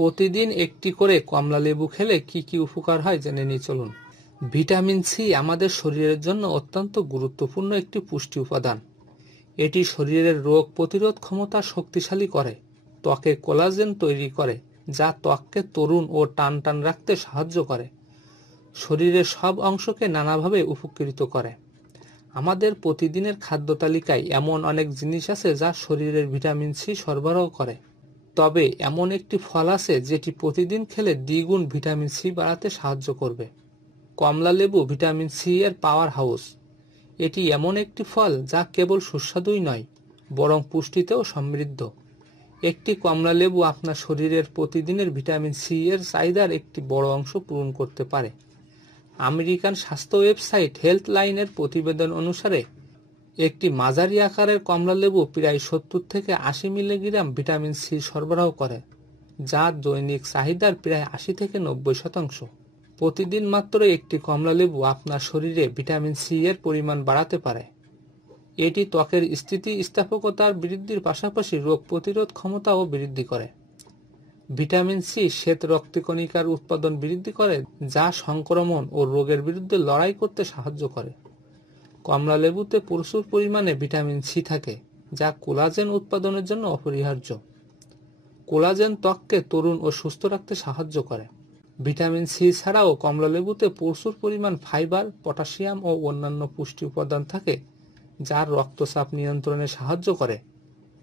প্রতিদিন একটি করে কমলা লেবু খেলে কি কি উপকার হয় জেনে নিই চলুন। ভিটামিন সি আমাদের শরীরের জন্য অত্যন্ত গুরুত্বপূর্ণ একটি পুষ্টি উপাদান। এটি শরীরের রোগ প্রতিরোধ ক্ষমতা শক্তিশালী করে, ত্বকে কোলাজেন তৈরি করে যা ত্বককে তরুণ ও টান টান রাখতে সাহায্য করে, শরীরের সব অংশকে নানাভাবে উপকৃত করে। আমাদের প্রতিদিনের খাদ্য তালিকায় এমন অনেক জিনিস আছে যা শরীরের ভিটামিন সি সরবরাহ করে। তবে এমন একটি ফল আছে যেটি প্রতিদিন খেলে দ্বিগুণ ভিটামিন সি বাড়াতে সাহায্য করবে। কমলা লেবু ভিটামিন সি এর পাওয়ার হাউস। এটি এমন একটি ফল যা কেবল সুস্বাদুই নয়, বরং পুষ্টিতেও সমৃদ্ধ। একটি কমলা লেবু আপনার শরীরের প্রতিদিনের ভিটামিন সি এর চাহিদার একটি বড় অংশ পূরণ করতে পারে। আমেরিকান স্বাস্থ্য ওয়েবসাইট হেলথ লাইনের প্রতিবেদন অনুসারে একটি মাঝারি আকারের কমলা লেবু প্রায় 70 থেকে 80 মিলিগ্রাম ভিটামিন সি সরবরাহ করে, যা দৈনিক চাহিদার প্রায় 80 থেকে 90%। প্রতিদিন মাত্র একটি কমলা লেবু আপনার শরীরে ভিটামিন সি এর পরিমাণ বাড়াতে পারে। এটি ত্বকের স্থিতিস্থাপকতার বৃদ্ধির পাশাপাশি রোগ প্রতিরোধ ক্ষমতাও বৃদ্ধি করে। ভিটামিন সি শ্বেত রক্তকণিকার উৎপাদন বৃদ্ধি করে, যা সংক্রমণ ও রোগের বিরুদ্ধে লড়াই করতে সাহায্য করে। কমলা লেবুতে প্রচুর পরিমাণে ভিটামিন সি থাকে, যা কোলাজেন উৎপাদনের জন্য অপরিহার্য। কোলাজেন ত্বককে তরুণ ও সুস্থ রাখতে সাহায্য করে। ভিটামিন সি ছাড়াও কমলা লেবুতে প্রচুর পরিমাণ ফাইবার, পটাশিয়াম ও অন্যান্য পুষ্টি উপাদান থাকে, যা রক্তচাপ নিয়ন্ত্রণে সাহায্য করে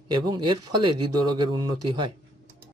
এবং এর ফলে হৃদরোগের উন্নতি হয়।